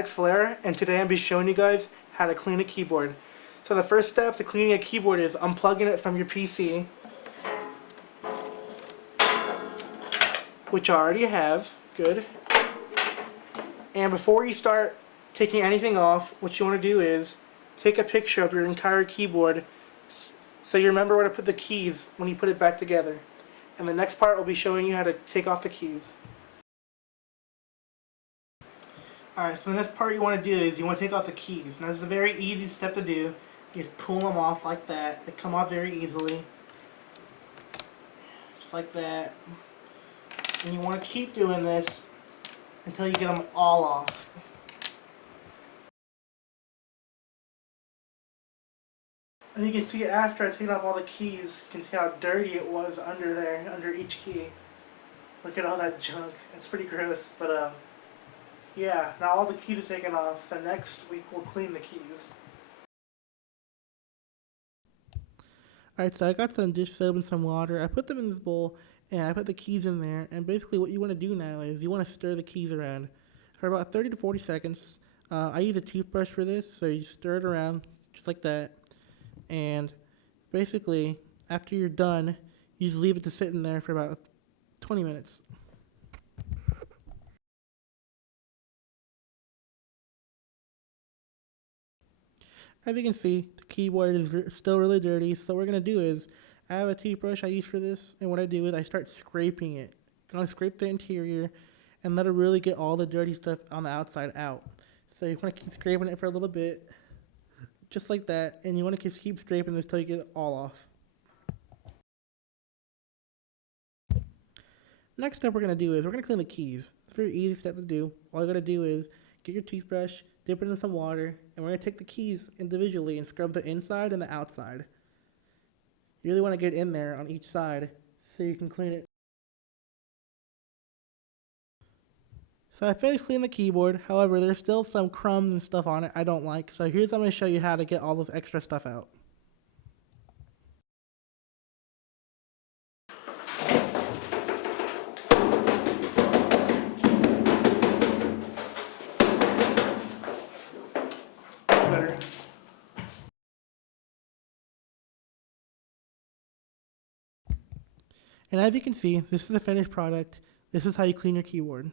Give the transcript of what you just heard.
Alex Valera, and today I'll be showing you guys how to clean a keyboard. So the first step to cleaning a keyboard is unplugging it from your PC, which I already have. Good. And before you start taking anything off, what you want to do is take a picture of your entire keyboard so you remember where to put the keys when you put it back together. And the next part will be showing you how to take off the keys. Alright, so the next part you want to do is you want to take off the keys. Now this is a very easy step to do. You just pull them off like that. They come off very easily. Just like that. And you want to keep doing this until you get them all off. And you can see after I take off all the keys, you can see how dirty it was under there, under each key. Look at all that junk. It's pretty gross, but yeah, now all the keys are taken off, so next week we'll clean the keys. Alright, so I got some dish soap and some water. I put them in this bowl, and I put the keys in there, and basically what you want to do now is you want to stir the keys around for about 30 to 40 seconds. I use a toothbrush for this, so you stir it around just like that, and basically after you're done, you just leave it to sit in there for about 20 minutes. As you can see, the keyboard is still really dirty, so what we're going to do is, I have a toothbrush I use for this, and what I do is I start scraping it. I'm going to scrape the interior, and let it really get all the dirty stuff on the outside out. So you want to keep scraping it for a little bit, just like that, and you want to just keep scraping this until you get it all off. Next step we're going to do is, we're going to clean the keys. It's a very easy step to do. All you got to do is, get your toothbrush, dip it in some water, and we're going to take the keys individually and scrub the inside and the outside. You really want to get in there on each side so you can clean it. So I finished cleaning the keyboard, however there's still some crumbs and stuff on it I don't like, so here's how I'm going to show you how to get all this extra stuff out. Better. And as you can see, this is the finished product. This is how you clean your keyboard.